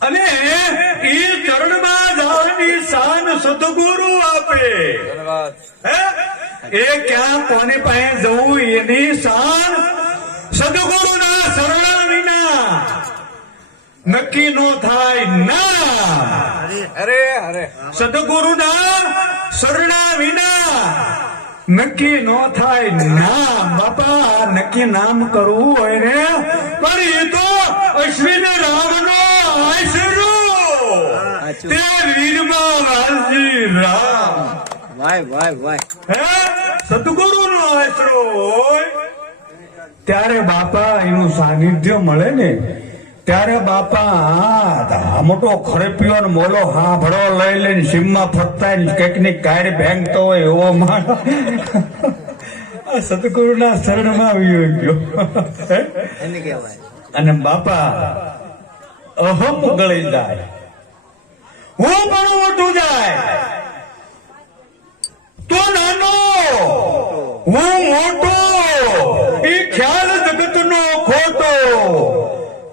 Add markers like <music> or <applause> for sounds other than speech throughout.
અને એ ચરણમાં જવાની સાન સદગુરુ આપે. એ ક્યાં કોને પાસે જવું એની શાન સદગુરુના શરણા વિના નક્કી નો થાય ના. અરે અરે. સદગુરુના શરણા વિના નક્કી નો થાય ના. બાપા નક્કી નામ કરવું હોય ને પણ એ તો અશ્વિન રામનો આશરો તે વીરમાં રામ વાય વાય વાય. હે? સદગુરુ નો આશરો હોય ત્યારે બાપા એનું સાનિધ્ય મળે ને. ત્યારે બાપા હા મોટો ખરેપીઓ ને મોલો હા ભડો લઈ લઈને સીમમાં ફરતા ને કંઈકની કાઢ ભેંગતો હોય એવો માણસ. આ સદગુરુના શરણમાં આવી ગયો. અને બાપા અહમ ગળી જાય. હું પણ મોટું જાય. તો નાનો, હું મોટો. એ ખ્યાલ જગતનો ખોટો.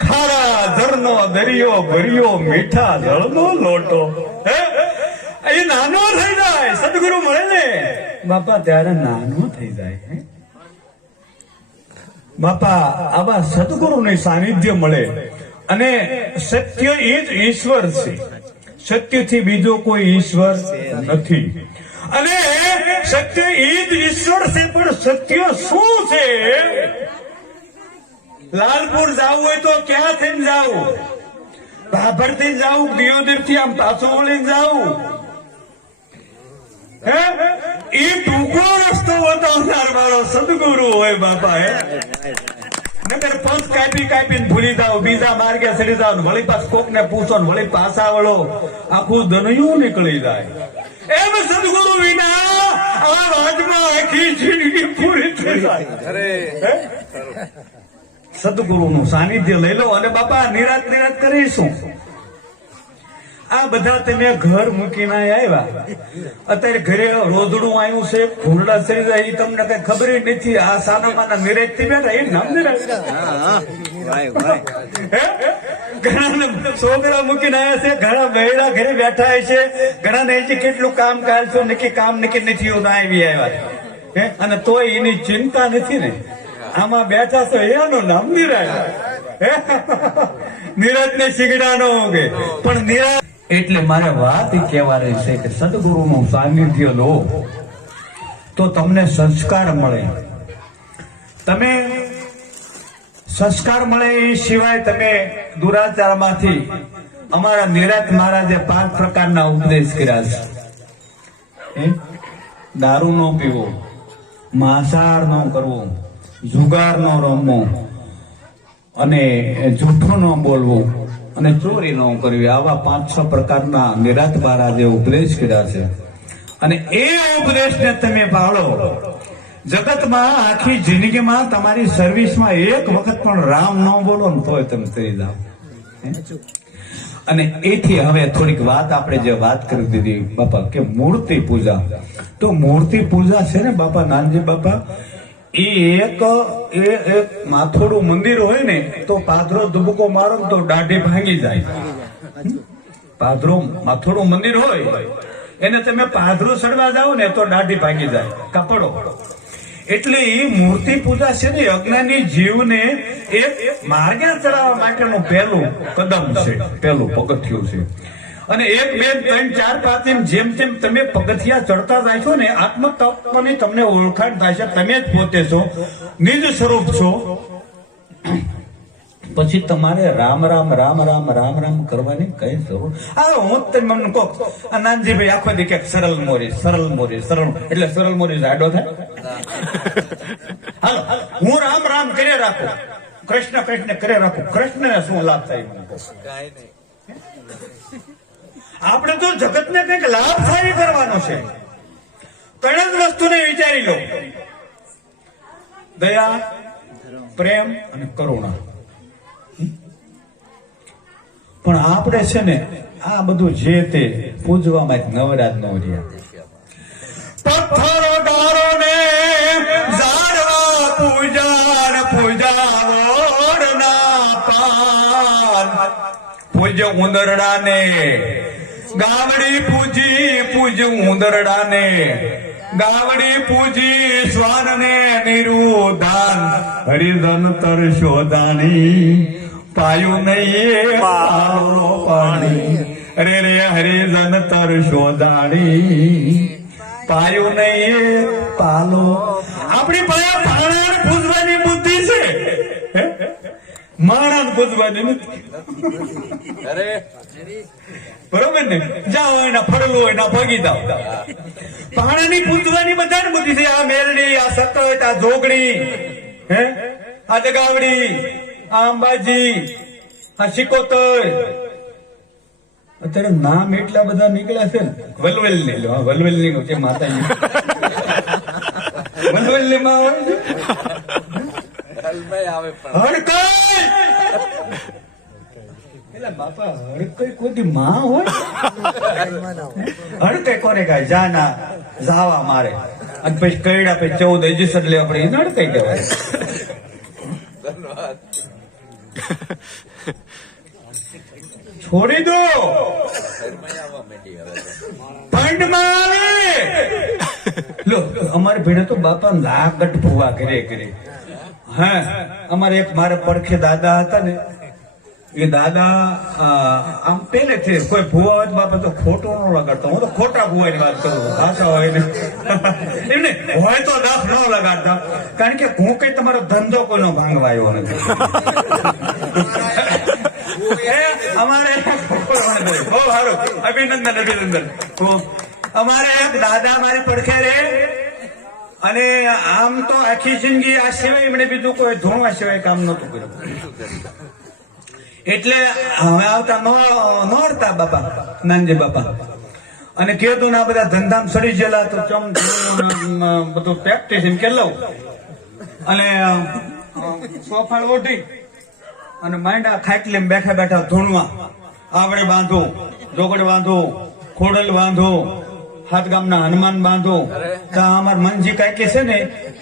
ખારા ધરનો દરિયો, ભર્યો, મીઠા જળનો લોટો. એ નાનો થઈ જાય, સદગુરુ મળે ને. બાપા, ત્યારે નાનો થઈ જાય બાપા, આવા સદગુરુની સાનિધ્ય મળે. અને સત્ય એ જ ઈશ્વર છે. સત્યથી બીજો કોઈ ઈશ્વર નથી. અને સત્ય એ ઈશ્વર છે, પણ સત્ય શું છે? લાલપુર જવું હોય તો ક્યાં થઈને જવું? ભાભરથી જવું દિયોદરથી આમ પાછું વળીને જવું? હે? એ ટૂંકો રસ્તો બતાવનાર મારો સદગુરુ હોય બાપા, હે? નગર પંચ કાપી કાપીને ભૂલી જાવ બીજા માર્ગે ચડી જાવ વળી પાસ કોક ને પૂછો ને વળી પાછા વળો. આખું ધનયું નીકળી જાય. એમ સદગુરુ વિના આ રાજમાં આખી જિંદગી પૂરી થઈ જાય. અરે. સદગુરુનું સાનિધ્ય લઈ લો અને બાપા નિરાત નિરાત કરીશું. આ બધા તમે ઘર મૂકીને આવ્યા. અત્યારે ઘરે રોદડું આવ્યું છે થઈ જાય એ તમને કઈ ખબર નથી. આ સાનામાના નિરાજથી બેઠા એ નામ છોકરા મૂકીને આવ્યા છે, ઘણા બહેરા ઘરે બેઠા છે. ઘણા ને કેટલું કામ કાલ છો, નક્કી કામ નક્કી નથી એવું આવી આવ્યા? અને તોય એની ચિંતા નથી ને. આમાં બેઠા છો એનું નામ નિરાજ? નિરાજ ને શીગડા ન ઉગે પણ નિરાજ એટલે મારે વાત કહેવા કહેવાની છે કે સદગુરુનું સાનિધ્ય લો. તો તમને સંસ્કાર મળે. તમે સંસ્કાર મળે એ સિવાય તમે દુરાચારમાંથી અમારા નિરાત મહારાજે પાંચ પ્રકારના ઉપદેશ કર્યા છે. દારૂ નો પીવો, માંસાહાર નો કરવો, જુગાર નો રમવો અને જૂઠું ન બોલવું. અને ચોરી ન કરવી. આવા પાંચ, છ પ્રકારના નિરાત જે ઉપદેશ કર્યા છે. અને એ ઉપદેશને તમે પાળો જગતમાં આખી જિંદગીમાં તમારી સર્વિસમાં એક વખત પણ રામ ન બોલો ને તોય તમે કરી જાઓ. અને એથી હવે થોડીક વાત આપણે જે વાત કરી દીધી બાપા, કે મૂર્તિ પૂજા. તો મૂર્તિ પૂજા છે ને બાપા, નાનજી બાપા? એ એક એ એક માથોડું મંદિર હોય ને, તો પાદરો દુબકો મારો તો દાઢી ભાંગી જાય. પાદરો માથોડું મંદિર હોય, એને તમે પાદરો ચડવા જાઓ ને, તો દાઢી ભાંગી જાય. કપડો. એટલે એ મૂર્તિ પૂજા છે ને, અજ્ઞાની જીવને એક માર્ગે ચડાવવા માટેનું પહેલું કદમ છે, પહેલું પગથિયું છે. અને એક, બે, ત્રણ, ચાર, પાંચ એમ જેમ તેમ તમે પગથિયા ચડતા જાય છો ને આત્મ તત્વની તમને ઓળખાણ થાય છે. તમે જ પોતે છો. નિજ સ્વરૂપ છો. પછી તમારે રામ રામ રામ રામ રામ રામ કરવાની કઈ જરૂર? આ હું તમે મને કહો નાનજીભાઈ આખો દી કે સરળ મોરી સરળ મોરી, સરળ એટલે સરળ મોરી જાડો થાય. હાલો હું રામ રામ કરે રાખું. કૃષ્ણ કૃષ્ણ કરે રાખું. કૃષ્ણને શું લાભ થાય મને આપણે તો જગતને કંઈક લાભ થાય કરવાનો છે. ત્રણ જ વસ્તુને વિચારી લો. દયા, પ્રેમ અને કરુણા. પણ આપણે છે ને આ બધું જે તે પૂજવામાં નવરાજ નો રહ્યા. પથ્થરો ગારો ને ઝાડવા પૂજાર પૂજા ના પાન. પૂજ ઉંદરડાને ગાવડી પૂજી, પૂજ ઉંદરડાને ગાવડી પૂજી, શ્વાનને નિરુદાન હરિધન તર શોધાણી. પાયું નહીં પાણી. અરે રે હરિધન તર પાયું નહીં પાલો. આપણી પાસે પાણા પૂજવાની બુદ્ધિ છે. હે? માણસ પૂજવાની નથી અરે. બરોબર ને? જાઓ એના ફરલું એના ભાગી જાઓ. પાણાની પૂજવાની બધાને બુદ્ધિ છે. આ મેરડી આ સતત આ જોગણી હે? આ દગાવડી આ અંબાજી આ શિકોતર. અત્યારે નામ એટલા બધા નીકળ્યા છે ને. વલવેલ ને લો વલવેલની છે માતાજી. વલવેલની. માં આવે પણ. છોડી દો. ફંડમાં અમારે ભીડે તો બાપા લાગટ ભૂવા કરે કરે હા, અમારે એક મારા પડખે દાદા હતા ને એ દાદા આમ પેલેથી કોઈ ભૂવા બાબત ખોટો ન લગાડતો. હું તો ખોટા ભૂવાની વાત કરું. સાચા હોય ને. <laughs> એમને હોય તો દસ ન લગાડતા. કારણ કે હું કઈ તમારો ધંધો કોઈનો ભાંગવાયો નથી. <laughs> અમારે <laughs> અભિનંદન અભિનંદન. અમારે દાદા મારી પડખે અને આમ તો આખી જિંદગી આ સિવાય એમણે બીજું કોઈ ધોવા સિવાય કામ નહોતું કર્યું. એટલે હવે આવતા નોરતા બાપા નાનજી બાપા. અને કીધું ના બધા ધંધામ સડી ગયેલા તો ચમ બધું પ્રેક્ટિસ એમ કે લઉં. અને સોફાળ ઓઢી અને માંડા ખાટલી બેઠા બેઠા ધૂણવા. આવડે બાંધો જોગડ બાંધો ખોડલ બાંધો હાથ ગામના હનુમાન બાંધો. તો અમાર મનજી કાંઈ છે ને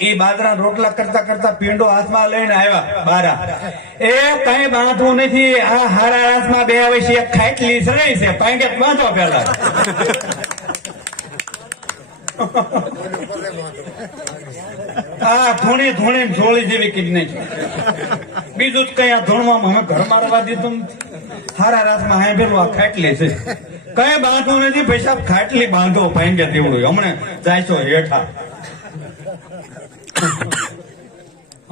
એ બાદરા રોટલા કરતા કરતા પીંડો હાથમાં લઈને આવ્યા, બારા. એ કઈ બાંધવું નથી, આ હારા હાથમાં બે આવે છે ખાટલી સરાઈ છે પાંગે બાંધો પેલા. ધૂણી ધૂણી ઢોળી જેવી કિડની છે. બીજું જ કઈ આ ધૂણવામાં અમે દીધું. હારા રાતમાં હાંભેલું આ ખાટલી છે. કઈ બાંધવું નથી, પૈસા ખાટલી બાંધો, ભાંગે તેવડું. હમણાં જાય છો હેઠા.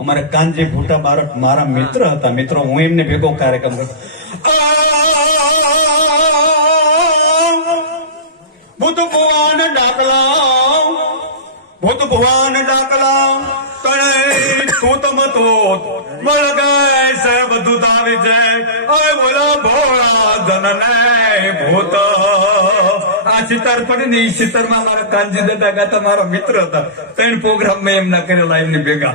અમારે કાનજી ભૂટા બારક મારા મિત્ર હતા. મિત્રો, હું એમને ભેગો કાર્યક્રમ કર્યો ભૂત ભુવાન ડાકલા, ભૂત ભુવાન ડાકલા, તણે તું તો મળ ગય છે, બધું તારી છે. અય બોલા ભોળા ધનને ભૂત. આ સિતાર પડી ને એ સિતારમાં મારા કાનજી દાદા ગાતા મારા મિત્ર હતા. ત્રણ પ્રોગ્રામ મેં એમના કરેલા એમની ભેગા.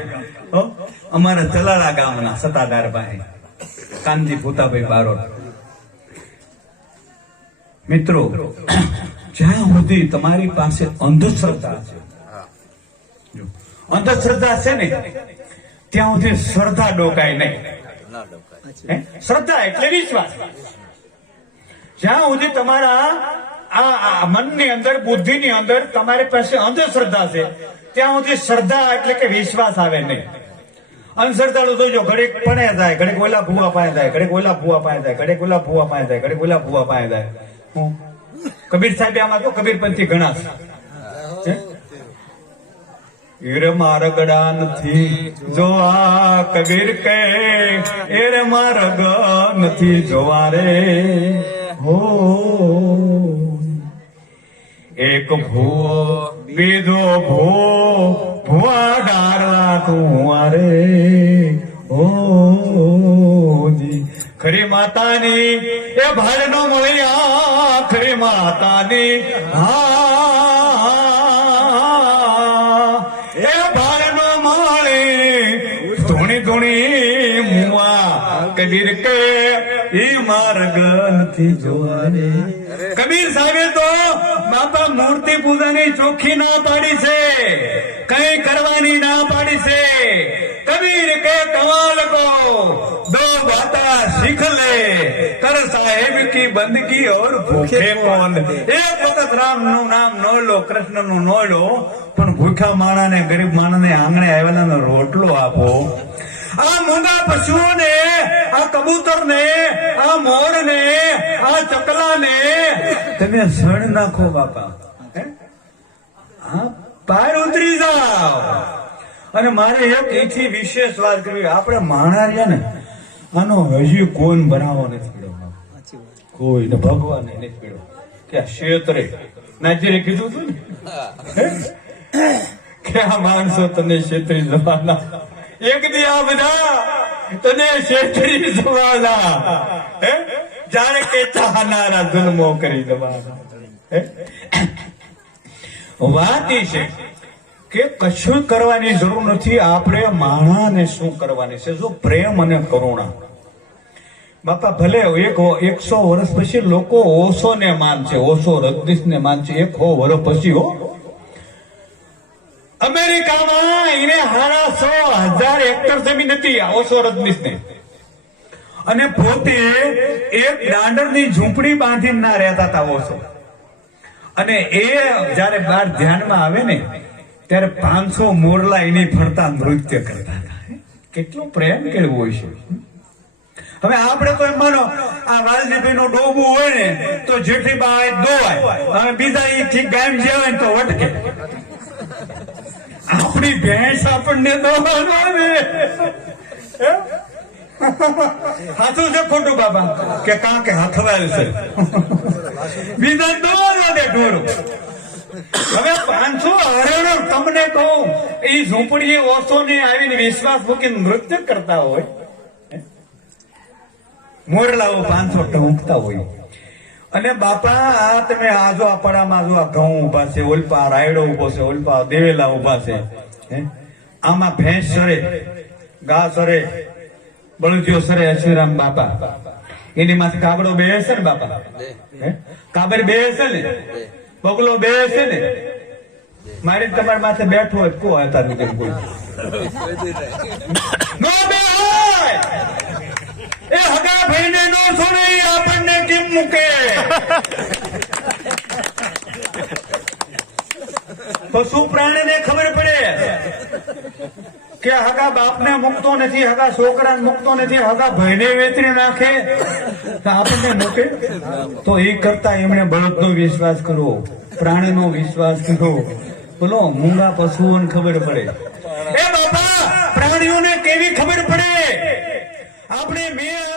અમારા જલાળા ગામના સતાદાર ભાઈ. કાનજી ભૂતાભાઈ બારોટ. મિત્રો જ્યાં સુધી તમારી પાસે અંધશ્રદ્ધા છે અંધશ્રદ્ધા છે ને ત્યાં સુધી શ્રદ્ધા ડોકાય નહીં? શ્રદ્ધા એટલે વિશ્વાસ. જ્યાં સુધી તમારા આ મનની અંદર, બુદ્ધિની અંદર તમારી પાસે અંધશ્રદ્ધા છે. ત્યાં સુધી શ્રદ્ધા એટલે કે વિશ્વાસ આવે નહીં. અંધશ્રદ્ધાળુ તો જો ઘડીક પણે જાય, ઘડીક ઓલા ભૂવા પાસે જાય, ઘડીક ઓલા ભૂવા પાસે જાય, ઘડીક ઓલા ભૂવા પાસે જાય, ઘડીક ઓલા ભૂવા પાસે જાય. હું? કબીર સાહેબ આમાં તો કબીરપંથી ઘણા છે? એર મારગડા નથી આ કબીર કે એર મારગ નથી જોવા રે. હો એક ભૂવો, બીજો ભૂવો, ભૂવા ડારવા તું આરે. હો ખરી માતાની, એ ભાડનો મળ્યા. ખરી માતાની, હા. કબીર સાહેબે તો માતા મૂર્તિ પૂજાની ચોખ્ખી ના પાડી છે. કઈ કરવાની ના પાડી છે. કબીર કે કમાલ કો. દો બાતા શીખ લે કર સાહેબ કી બંદકી ઓર ભૂખે કોણ? એક વખત રામનું નામ નો લો કૃષ્ણનું નો લો પણ ભૂખ્યા માણાને, ગરીબ માણસને આંગણે આવેલાનો રોટલો આપો. આ મોંઘા પશુઓને આ કબૂતરને આ મોરને આ ચકલાને. તમે શણ નાખો બાપા. હે? પાર ઉતરી જાઓ. અને મારે એક એથી વિશેષ વાત કરવી. આપણે માણા રહ્યા ને આનો હજી કોઈ બનાવો નથી પડ્યો કોઈ ને ભગવાન નથી પડ્યો કે આ ક્ષેત્રે. નાજીરે કીધું હતું ને. કે આ માણસો તને છેતરી જવાના. એક દી બધા તને શેઠરી જવાના? જાણે કે ચાહનારા જન્મો કરી દેવાના વાત એ છે કે કશું કરવાની જરૂર નથી, આપણે માણાને શું કરવાની છે? જો પ્રેમ અને કરુણા. બાપા, ભલે એક એકસો વર્ષ પછી લોકો ઓશો ને માનશે, ઓશો રજનીશ ને માનશે, એક હો વર્ષ પછી હો અમેરિકામાં એને હારા સો હજાર હેક્ટર જમીન હતી, આ ઓશો ને અને પોતે એક દાંડરની ઝૂંપડી બાંધીને ના રહેતા હતા ઓછો. અને એ જયારે બાર ધ્યાનમાં આવે ને, ત્યારે પાંચસો મોરલા એની ફરતા નૃત્ય કરતા હતા. કેટલો પ્રેમ કેળવો હોય છે. હવે આપણે તો એમ માનો, આ વાલજીભાઈ નો ડોબું હોય ને, તો જેઠી બાય દોવાય. હવે બીજા એ ગામ જ્યાં હોય તો વટકે. આપણી ભેંસ આપણને દોવાનું આવે હે? છે ખોટું બાબા કે કાં કે હાથવાયેલ છે? બીજા દોડવા દે ઢોરું. હવે પાંચસો હરણો તમને કહું એ ઝૂંપડીએ ઓછો ને આવીને વિશ્વાસ મૂકીને નૃત્ય કરતા હોય મોરલાઓ પાંચસો ટૂંકતા હોય. અને બાપા, આ તમે આજો આ પડામાં આજો આ ઘઉં ઊભા છે, ઓલપા રાયડો ઊભો છે, ઓલપા દેવેલા ઊભા છે? આમાં ભેંસ સરે ગા સરે બળદિયો સરે અશ્વરામ બાપા. એની માથે કાબડો બે હશે ને બાપા? કાબર બે હશે ને? બગલો બે છે ને? મારી તમારી માથે બેઠો હોય કો હતા કોઈ? એ હગા ભાઈને નો સોને આપણને કેમ મૂકે? પશુ પ્રાણીને ખબર પડે કે હગા બાપને મૂકતો નથી, હગા છોકરાને મૂકતો નથી, હગા ભાઈને વેતરી નાખે. આપણને મૂકે? તો એ કરતા એમણે બળદનો વિશ્વાસ કરવો, પ્રાણીનો વિશ્વાસ કરવો. બોલો, મૂંગા પશુઓને ખબર પડે. એ બાપા, પ્રાણીઓને કેવી ખબર પડે? આપણે મેં